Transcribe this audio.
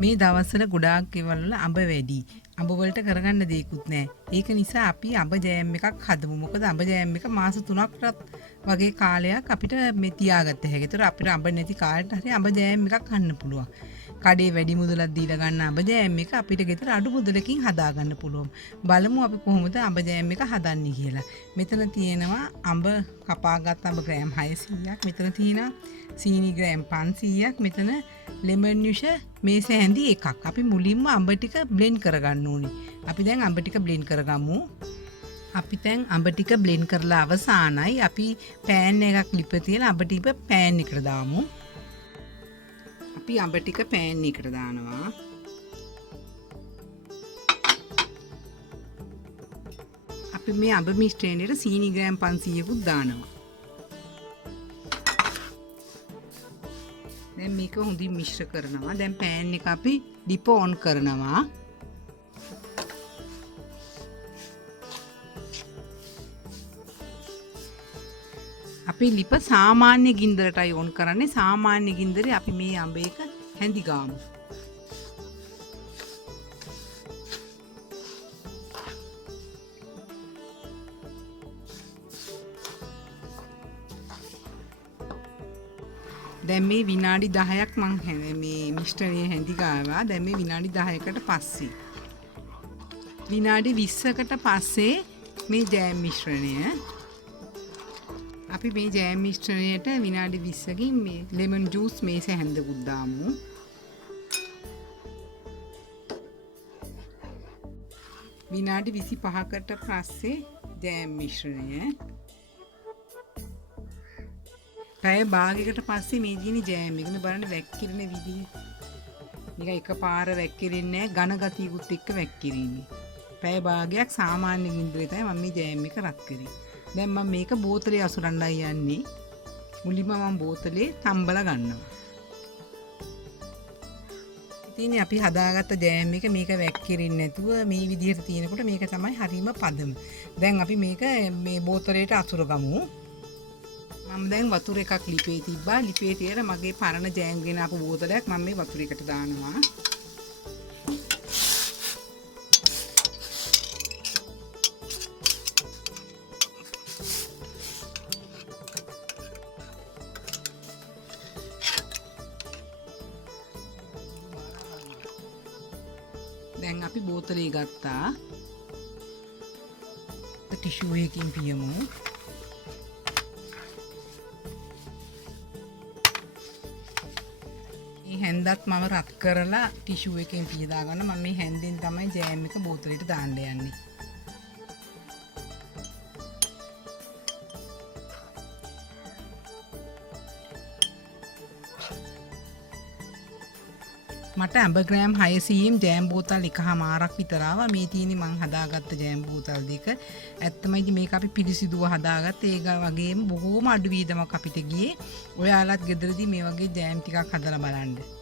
මේ දවස්වල ගොඩාක් ගෙවල් වල අඹ වැඩි. අඹ වලට කරගන්න දෙයක්වත් නැහැ. ඒක නිසා අපි අඹ ජෑම් එකක් හදමු. මොකද අඹ ජෑම් එක මාස 3කට වගේ කාලයක් අපිට මේ තියාගත්ත හැකියි. ඒතර අපිට අඹ නැති කාලෙට හරි අඹ ජෑම් එකක් කන්න පුළුවන්. කඩේ වැඩි මුදලක් දීලා ගන්න අඹ ජෑම් එක අපිට ගෙදර අඩු මුදලකින් හදා ගන්න පුළුවන්. බලමු අපි කොහොමද අඹ ජෑම් එක හදන්නේ කියලා. මෙතන තියෙනවා අඹ කපාගත් අඹ ග්‍රෑම් 600ක්. මෙතන තියෙනවා සීනි ග්‍රෑම් 500ක්. මෙතන ලෙමන් යුෂ මේස හැඳි එකක්. අපි මුලින්ම අඹ ටික බ්ලෙන්ඩ් කරගන්න ඕනේ. අපි දැන් අඹ ටික බ්ලෙන්ඩ් කරගමු. අපි දැන් අඹ ටික බ්ලෙන්ඩ් කරලා අවසానයි. අපි පෑන් එකක් ලිප තියලා අඹ ටික පෑන් එකට දාමු. අපි අඹ ටික පෑන් එකට දානවා. අපි මේ අඹ මිශ්‍රණයට සීනි ග්‍රෑම් 500කුත් දානවා. දැන් මේක හොඳින් මිශ්‍ර කරනවා. දැන් පෑන් එක අපි ඩිප ඔන් කරනවා. අපි ලිප සාමාන්‍ය ගින්දරටයි ඔන් කරන්නේ. සාමාන්‍ය ගින්දරේ අපි මේ අඹ එක හැඳි ගාමු. දැන් මේ විනාඩි 10ක් මං මේ මිශ්‍රණය හැඳි ගාවා. දැන් මේ විනාඩි 10කට පස්සේ විනාඩි 20කට පස්සේ මේ ජෑම් මිශ්‍රණය අපි මේ ජෑම් මිශ්‍රණයට විනාඩි 20කින් මේ ලෙමන් ජූස් මේස හැඳකුත් දාමු. විනාඩි 25කට පස්සේ ජෑම් මිශ්‍රණය පැය භාගයකට පස්සේ මේ දිනේ ජෑම් එක මේ බලන්න වැක්කිරෙන විදිහ. නිකන් එකපාර වැක්කිරෙන්නේ නැහැ, ඝන ගතියකුත් එක්ක වැක්කිරෙන්නේ. පැය භාගයක් සාමාන්‍ය ගින්දරේ තමයි මම මේ ජෑම් එක රත් කරේ. දැන් මම මේක බෝතලේ අසුරන්නයි යන්නේ. මුලින්ම මම බෝතලේ තම්බලා ගන්නවා. ඉතින් අපි හදාගත්ත ජෑම් එක මේක වැක්කිරෙන්නේ නැතුව මේ විදිහට තියෙනකොට මේක තමයි හරීම පදම. දැන් අපි මේක මේ බෝතලේට අසුරගමු. මම දැන් වතුර එකක් ලිපේ තිබ්බා. ලිපේ තියලා මගේ පරණ ජෑම් ගෙන ආපු බෝතලයක් මම මේ වතුර එකට දානවා. දැන් අපි බෝතලේ ගත්තා. ටිෂු එකකින් පියමු. හැන්දත් මම රත් කරලා ටිෂු එකෙන් පියදා ගන්න. මම මේ හැන්දෙන් තමයි ජෑම් එක බෝතලෙට දාන්න යන්නේ. මට අඹ ග්‍රෑම් 600න් ජෑම් බෝතල් එකමාරක් විතර ආවා. මේ තියෙන්නේ මං හදාගත්ත ජෑම් බෝතල් දෙක. ඇත්තම ඉතින් මේක අපි පිළිසිදුව හදාගත්ත. ඒක වගේම බොහොම අඩු වීදමක් අපිට ගියේ. ඔයාලත් ගෙදරදී මේ වගේ ජෑම් ටිකක් හදලා බලන්න.